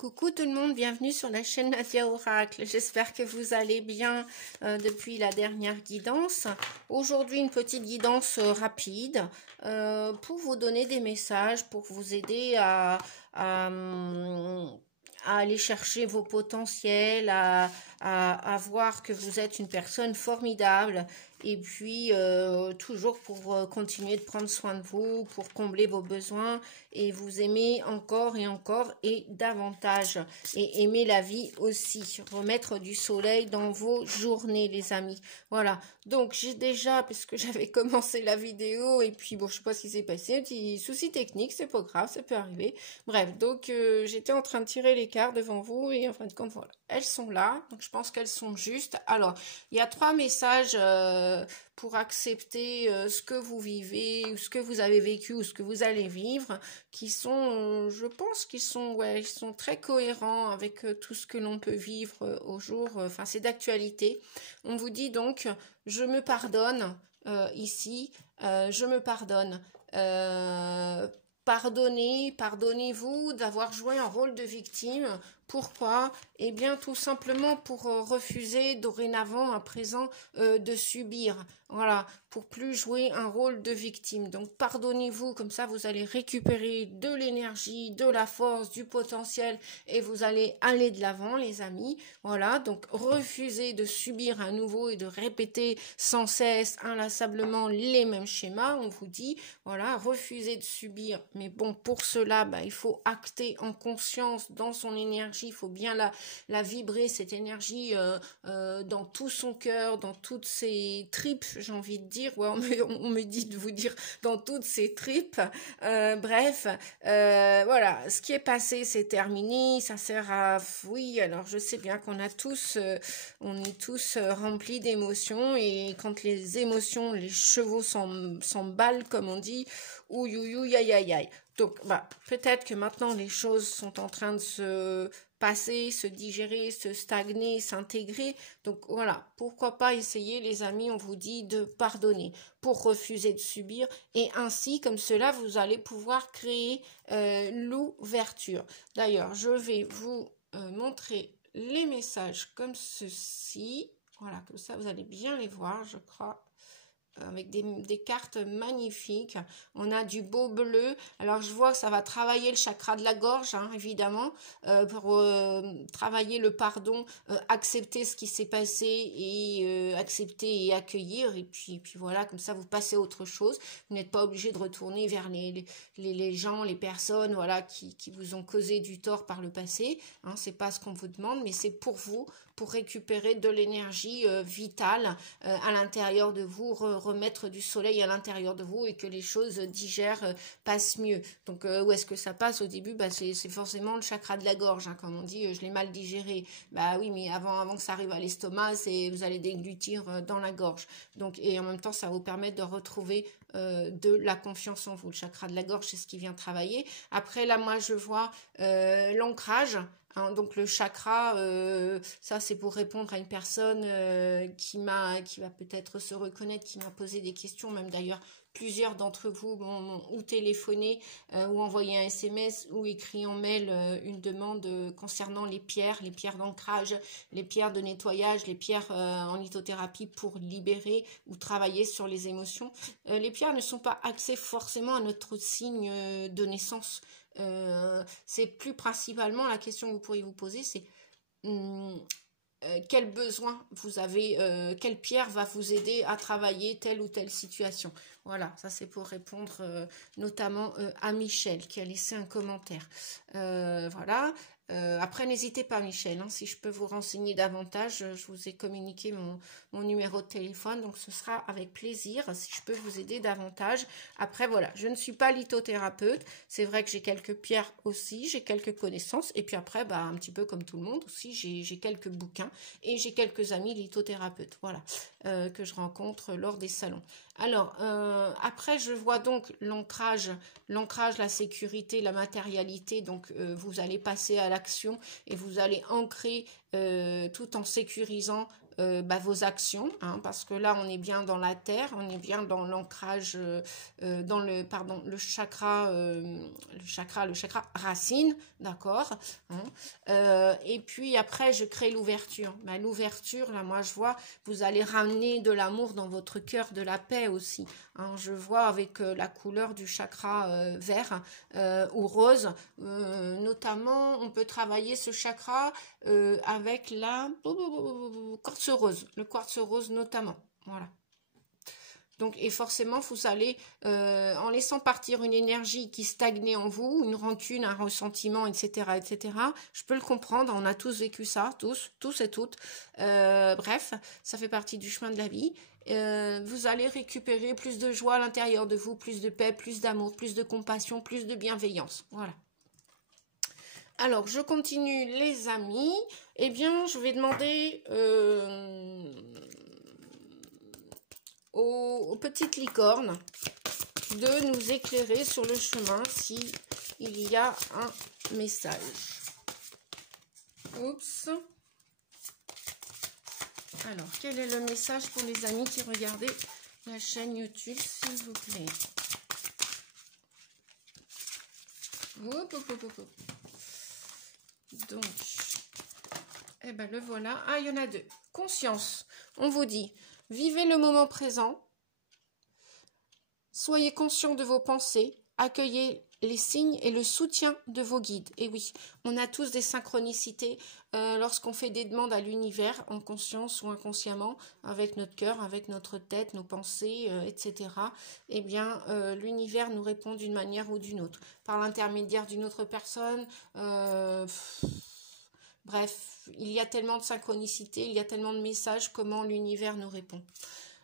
Coucou tout le monde, bienvenue sur la chaîne Nadia Oracle. J'espère que vous allez bien depuis la dernière guidance. Aujourd'hui, une petite guidance rapide pour vous donner des messages, pour vous aider à aller chercher vos potentiels, à voir que vous êtes une personne formidable et puis toujours pour continuer de prendre soin de vous, pour combler vos besoins et vous aimer encore et davantage et aimer la vie aussi, remettre du soleil dans vos journées les amis. Voilà, donc j'ai déjà, parce que j'avais commencé la vidéo et puis bon je sais pas ce qui s'est passé, un petit souci technique, c'est pas grave, ça peut arriver. Bref, donc j'étais en train de tirer les cartes devant vous et en fin de compte voilà, elles sont là, donc je pense qu'elles sont justes. Alors, il y a 3 messages pour accepter ce que vous vivez, ou ce que vous avez vécu, ou ce que vous allez vivre, qui sont, je pense qu'ils sont, ouais, ils sont très cohérents avec tout ce que l'on peut vivre au jour, enfin c'est d'actualité. On vous dit donc, je me pardonne ici, je me pardonne. Pardonnez-vous d'avoir joué un rôle de victime. Pourquoi? Eh bien, tout simplement pour refuser dorénavant, à présent, de subir. Voilà, pour plus jouer un rôle de victime. Donc, pardonnez-vous, comme ça, vous allez récupérer de l'énergie, de la force, du potentiel, et vous allez aller de l'avant, les amis. Voilà, donc, refusez de subir à nouveau et de répéter sans cesse, inlassablement, les mêmes schémas. On vous dit, voilà, refusez de subir. Mais bon, pour cela, il faut acter en conscience dans son énergie. Il faut bien la vibrer, cette énergie, dans tout son cœur, dans toutes ses tripes, j'ai envie de dire. Ouais, on me dit de vous dire dans toutes ses tripes. Bref, voilà, ce qui est passé, c'est terminé. Ça sert à... Oui, alors je sais bien qu'on a tous, on est tous remplis d'émotions. Et quand les émotions, les chevaux s'emballent, comme on dit, ouïouïouï, aïe, aïe, aïe. Donc, peut-être que maintenant, les choses sont en train de se passer, se digérer, se stagner, s'intégrer. Donc, voilà. Pourquoi pas essayer, les amis, on vous dit de pardonner pour refuser de subir. Et ainsi, comme cela, vous allez pouvoir créer l'ouverture. D'ailleurs, je vais vous montrer les messages comme ceci. Voilà, comme ça, vous allez bien les voir, je crois. Avec des cartes magnifiques. On a du beau bleu. Alors, je vois que ça va travailler le chakra de la gorge, hein, évidemment, pour travailler le pardon, accepter ce qui s'est passé et accepter et accueillir. Et puis voilà, comme ça, vous passez à autre chose. Vous n'êtes pas obligé de retourner vers les gens, les personnes, voilà, qui vous ont causé du tort par le passé. Hein, c'est pas ce qu'on vous demande, mais c'est pour vous, pour récupérer de l'énergie vitale à l'intérieur de vous, remettre du soleil à l'intérieur de vous et que les choses digèrent, passent mieux. Donc où est-ce que ça passe au début? C'est forcément le chakra de la gorge, hein, comme on dit, je l'ai mal digéré. Oui, mais avant que ça arrive à l'estomac, vous allez déglutir dans la gorge. Donc, et en même temps, ça va vous permettre de retrouver de la confiance en vous. Le chakra de la gorge, c'est ce qui vient travailler. Après, là, moi, je vois l'ancrage. Hein, donc le chakra, ça c'est pour répondre à une personne qui va peut-être se reconnaître, qui m'a posé des questions, même d'ailleurs plusieurs d'entre vous m'ont ou téléphoné ou envoyé un SMS ou écrit en mail une demande concernant les pierres d'ancrage, les pierres de nettoyage, les pierres en lithothérapie pour libérer ou travailler sur les émotions. Les pierres ne sont pas axées forcément à notre signe de naissance. C'est plus principalement la question que vous pourriez vous poser, c'est quel besoin vous avez, quelle pierre va vous aider à travailler telle ou telle situation. Voilà, ça c'est pour répondre notamment à Michel qui a laissé un commentaire. Voilà. Après, n'hésitez pas, Michel, hein, si je peux vous renseigner davantage, je vous ai communiqué mon numéro de téléphone, donc ce sera avec plaisir si je peux vous aider davantage. Après, voilà, je ne suis pas lithothérapeute, c'est vrai que j'ai quelques pierres aussi, j'ai quelques connaissances, et puis après, un petit peu comme tout le monde aussi, j'ai quelques bouquins, et j'ai quelques amis lithothérapeutes, voilà, que je rencontre lors des salons. Alors, après, je vois donc l'ancrage, la sécurité, la matérialité, donc vous allez passer à l'action et vous allez ancrer tout en sécurisant vos actions, hein, parce que là, on est bien dans la terre, on est bien dans l'ancrage, dans le chakra racine, d'accord, hein. Et puis après, je crée l'ouverture. L'ouverture, là, moi, je vois, vous allez ramener de l'amour dans votre cœur, de la paix aussi, hein. Je vois avec la couleur du chakra vert ou rose, notamment, on peut travailler ce chakra avec la quartz rose, le quartz rose notamment, voilà. Donc, et forcément, vous allez, en laissant partir une énergie qui stagnait en vous, une rancune, un ressentiment, etc., etc., je peux le comprendre, on a tous vécu ça, tous et toutes, bref, ça fait partie du chemin de la vie. Vous allez récupérer plus de joie à l'intérieur de vous, plus de paix, plus d'amour, plus de compassion, plus de bienveillance, voilà. Alors, je continue, les amis. Eh bien, je vais demander aux petites licornes de nous éclairer sur le chemin si il y a un message. Oups. Alors, quel est le message pour les amis qui regardaient la chaîne YouTube, s'il vous plaît? Hop, hop, hop, hop. Donc, eh ben le voilà. Ah, il y en a deux. Conscience. On vous dit, vivez le moment présent. Soyez conscient de vos pensées. Accueillez les signes et le soutien de vos guides. Et oui, on a tous des synchronicités lorsqu'on fait des demandes à l'univers, en conscience ou inconsciemment, avec notre cœur, avec notre tête, nos pensées, etc. Eh bien, l'univers nous répond d'une manière ou d'une autre, par l'intermédiaire d'une autre personne. Bref, il y a tellement de synchronicité, il y a tellement de messages, comment l'univers nous répond.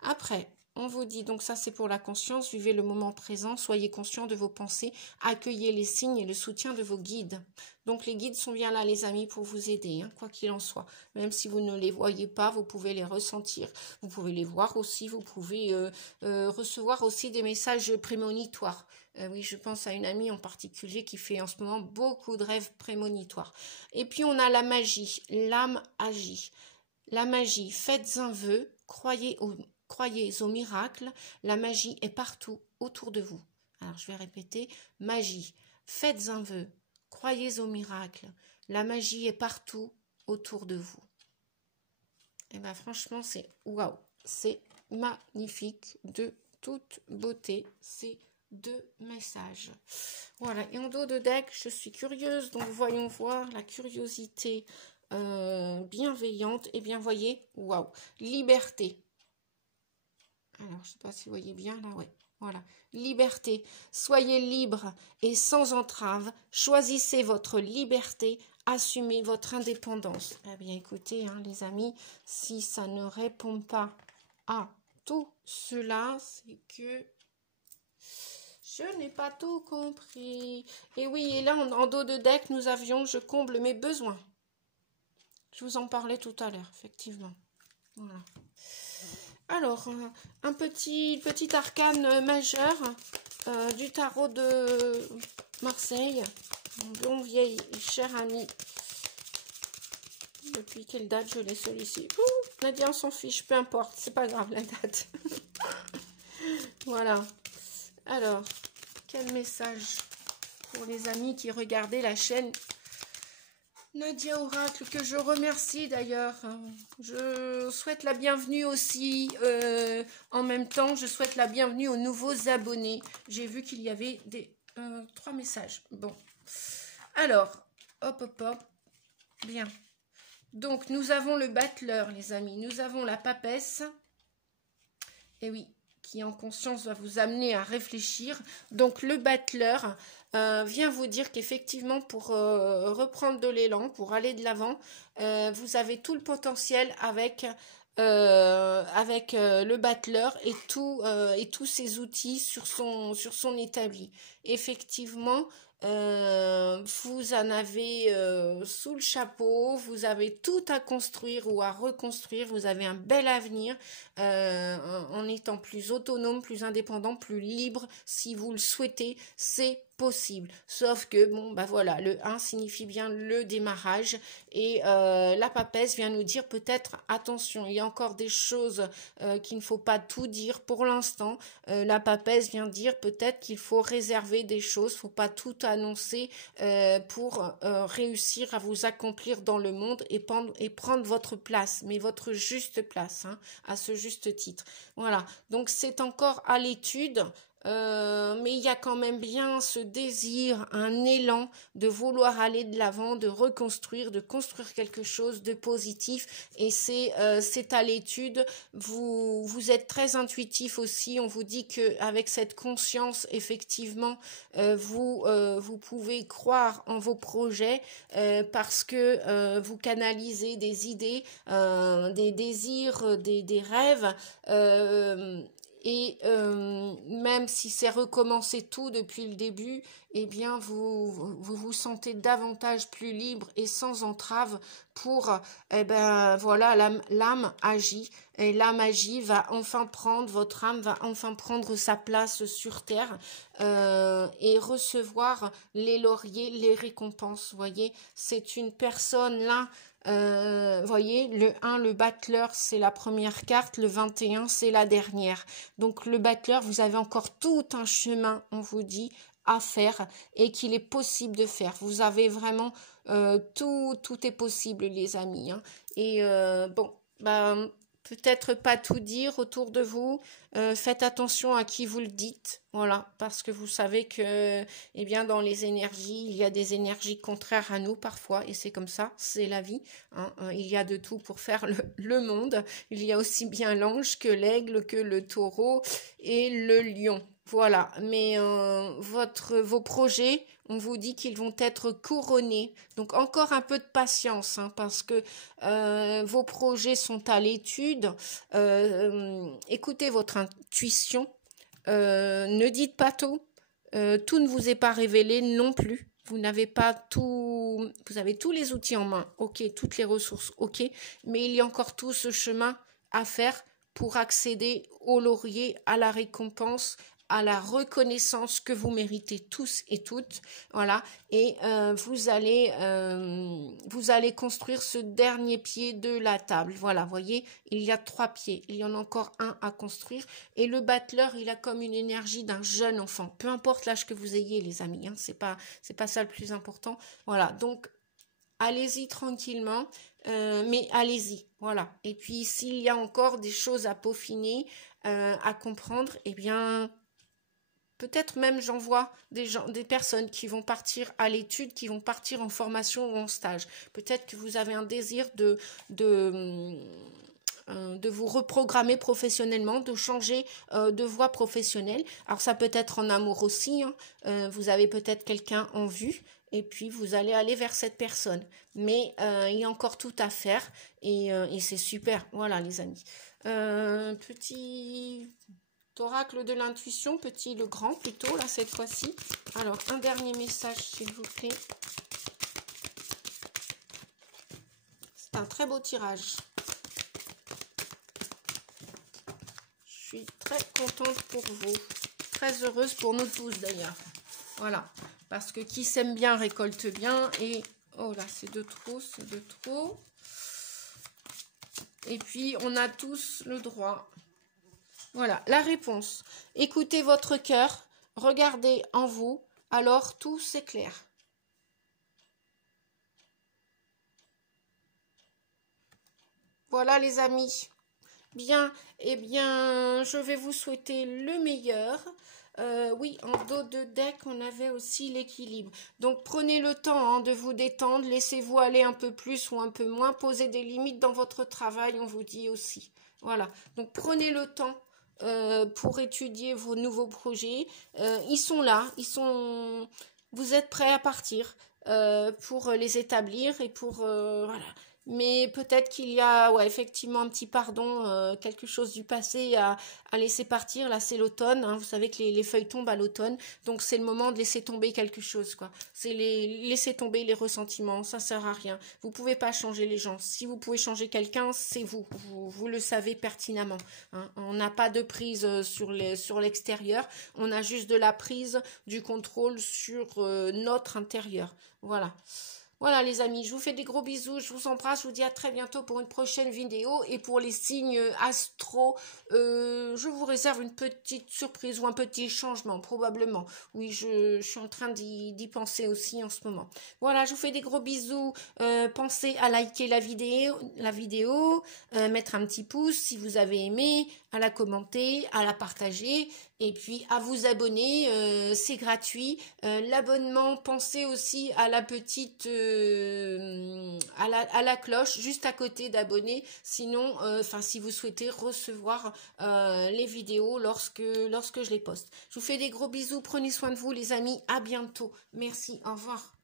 Après, on vous dit, donc ça c'est pour la conscience, vivez le moment présent, soyez conscient de vos pensées, accueillez les signes et le soutien de vos guides. Donc les guides sont bien là les amis pour vous aider, hein, quoi qu'il en soit. Même si vous ne les voyez pas, vous pouvez les ressentir, vous pouvez les voir aussi, vous pouvez recevoir aussi des messages prémonitoires. Oui, je pense à une amie en particulier qui fait en ce moment beaucoup de rêves prémonitoires. Et puis on a la magie, l'âme agit. La magie, faites un vœu, croyez au miracle, la magie est partout autour de vous. Alors je vais répéter, magie, faites un vœu, croyez au miracle, la magie est partout autour de vous. Et bien franchement c'est waouh, c'est magnifique, de toute beauté, ces deux messages. Voilà, et en dos de deck, je suis curieuse, donc voyons voir la curiosité bienveillante. Et bien voyez, waouh, liberté. Alors, je ne sais pas si vous voyez bien là, ouais. Voilà. Liberté. Soyez libre et sans entrave. Choisissez votre liberté. Assumez votre indépendance. Eh bien, écoutez, hein, les amis, si ça ne répond pas à tout cela, c'est que je n'ai pas tout compris. Et oui, et là, en dos de deck, nous avions « Je comble mes besoins ». Je vous en parlais tout à l'heure, effectivement. Voilà. Alors, un petit arcane majeur du tarot de Marseille. Mon bon vieil et cher ami. Depuis quelle date je l'ai celui-ci? Nadia, on s'en fiche, peu importe, c'est pas grave la date. Voilà. Alors, quel message pour les amis qui regardaient la chaîne Nadia Oracle, que je remercie d'ailleurs. Je souhaite la bienvenue aussi. En même temps, je souhaite la bienvenue aux nouveaux abonnés. J'ai vu qu'il y avait des 3 messages. Bon. Alors, hop, hop, hop. Bien. Donc, nous avons le battleur, les amis. Nous avons la papesse. Et oui, qui en conscience va vous amener à réfléchir. Donc, le battleur vient vous dire qu'effectivement, pour reprendre de l'élan, pour aller de l'avant, vous avez tout le potentiel avec le battleur et tous ses outils sur son établi. Effectivement, Vous en avez sous le chapeau, vous avez tout à construire ou à reconstruire, vous avez un bel avenir en étant plus autonome, plus indépendant, plus libre, si vous le souhaitez, c'est possible. Sauf que, bon, bah voilà, le 1 signifie bien le démarrage et la papesse vient nous dire peut-être, attention, il y a encore des choses qu'il ne faut pas tout dire pour l'instant. La papesse vient dire peut-être qu'il faut réserver des choses, faut pas tout annoncer pour réussir à vous accomplir dans le monde et prendre votre place, mais votre juste place, hein, à ce juste titre. Voilà, donc c'est encore à l'étude. Mais il y a quand même bien ce désir, un élan de vouloir aller de l'avant, de reconstruire, de construire quelque chose de positif. Et c'est à l'étude. Vous êtes très intuitif aussi. On vous dit que avec cette conscience, effectivement, vous pouvez croire en vos projets parce que vous canalisez des idées, des désirs, des rêves. Et même si c'est recommencer tout depuis le début, eh bien vous sentez davantage plus libre et sans entrave pour, eh ben voilà, l'âme agit et la magie va enfin prendre, votre âme va enfin prendre sa place sur terre et recevoir les lauriers, les récompenses. Voyez, c'est une personne là. Voyez, le 1, le battleur, c'est la première carte, le 21, c'est la dernière. Donc le battleur, vous avez encore tout un chemin, on vous dit, à faire et qu'il est possible de faire. Vous avez vraiment tout est possible, les amis. Hein. Et bon, bah, peut-être pas tout dire autour de vous. Faites attention à qui vous le dites, voilà, parce que vous savez que, eh bien, dans les énergies, il y a des énergies contraires à nous parfois, et c'est comme ça, c'est la vie. Hein. Il y a de tout pour faire le monde. Il y a aussi bien l'ange que l'aigle, que le taureau et le lion. Voilà, mais vos projets, on vous dit qu'ils vont être couronnés. Donc encore un peu de patience, hein, parce que vos projets sont à l'étude. Écoutez votre intuition. Ne dites pas tout. Tout ne vous est pas révélé non plus. Vous n'avez pas tout. Vous avez tous les outils en main. Ok, toutes les ressources. Ok, mais il y a encore tout ce chemin à faire pour accéder au laurier, à la récompense, à la reconnaissance que vous méritez tous et toutes, voilà, et vous allez construire ce dernier pied de la table, voilà, voyez, il y a 3 pieds, il y en a encore un à construire, et le battleur, il a comme une énergie d'un jeune enfant, peu importe l'âge que vous ayez, les amis, hein, c'est pas ça le plus important, voilà, donc allez-y tranquillement, mais allez-y, voilà, et puis s'il y a encore des choses à peaufiner, à comprendre, eh bien peut-être même j'envoie des personnes qui vont partir à l'étude, qui vont partir en formation ou en stage. Peut-être que vous avez un désir de vous reprogrammer professionnellement, de changer de voie professionnelle. Alors ça peut être en amour aussi, hein. Vous avez peut-être quelqu'un en vue et puis vous allez aller vers cette personne. Mais il y a encore tout à faire et c'est super. Voilà les amis. Petit oracle de l'intuition, petit le grand plutôt, là cette fois-ci. Alors, un dernier message s'il vous plaît. C'est un très beau tirage. Je suis très contente pour vous. Très heureuse pour nous tous d'ailleurs. Voilà. Parce que qui s'aime bien récolte bien. Et, oh là, c'est de trop, c'est de trop. Et puis, on a tous le droit. Voilà, la réponse. Écoutez votre cœur, regardez en vous, alors tout s'éclaire. Voilà les amis. Bien, eh bien, je vais vous souhaiter le meilleur. Oui, en dos de deck, on avait aussi l'équilibre. Donc, prenez le temps hein, de vous détendre, laissez-vous aller un peu plus ou un peu moins, posez des limites dans votre travail, on vous dit aussi. Voilà, donc prenez le temps. Pour étudier vos nouveaux projets. Ils sont là, vous êtes prêts à partir pour les établir et pour voilà. mais peut-être qu'il y a, ouais, effectivement, un petit pardon, quelque chose du passé à laisser partir. Là, c'est l'automne, hein, vous savez que les feuilles tombent à l'automne, donc c'est le moment de laisser tomber quelque chose, quoi. C'est laisser tomber les ressentiments, ça sert à rien. Vous pouvez pas changer les gens. Si vous pouvez changer quelqu'un, c'est vous le savez pertinemment, hein. On n'a pas de prise sur l'extérieur, on a juste de la prise, du contrôle sur notre intérieur. Voilà. Voilà les amis, je vous fais des gros bisous, je vous embrasse, je vous dis à très bientôt pour une prochaine vidéo. Et pour les signes astro, je vous réserve une petite surprise ou un petit changement, probablement. Oui, je suis en train d'y penser aussi en ce moment. Voilà, je vous fais des gros bisous. Pensez à liker la vidéo, mettre un petit pouce si vous avez aimé, à la commenter, à la partager. Et puis à vous abonner, c'est gratuit. L'abonnement, pensez aussi à la petite, à la cloche juste à côté d'abonner. Sinon, enfin si vous souhaitez recevoir les vidéos lorsque je les poste. Je vous fais des gros bisous, prenez soin de vous les amis, à bientôt. Merci, au revoir.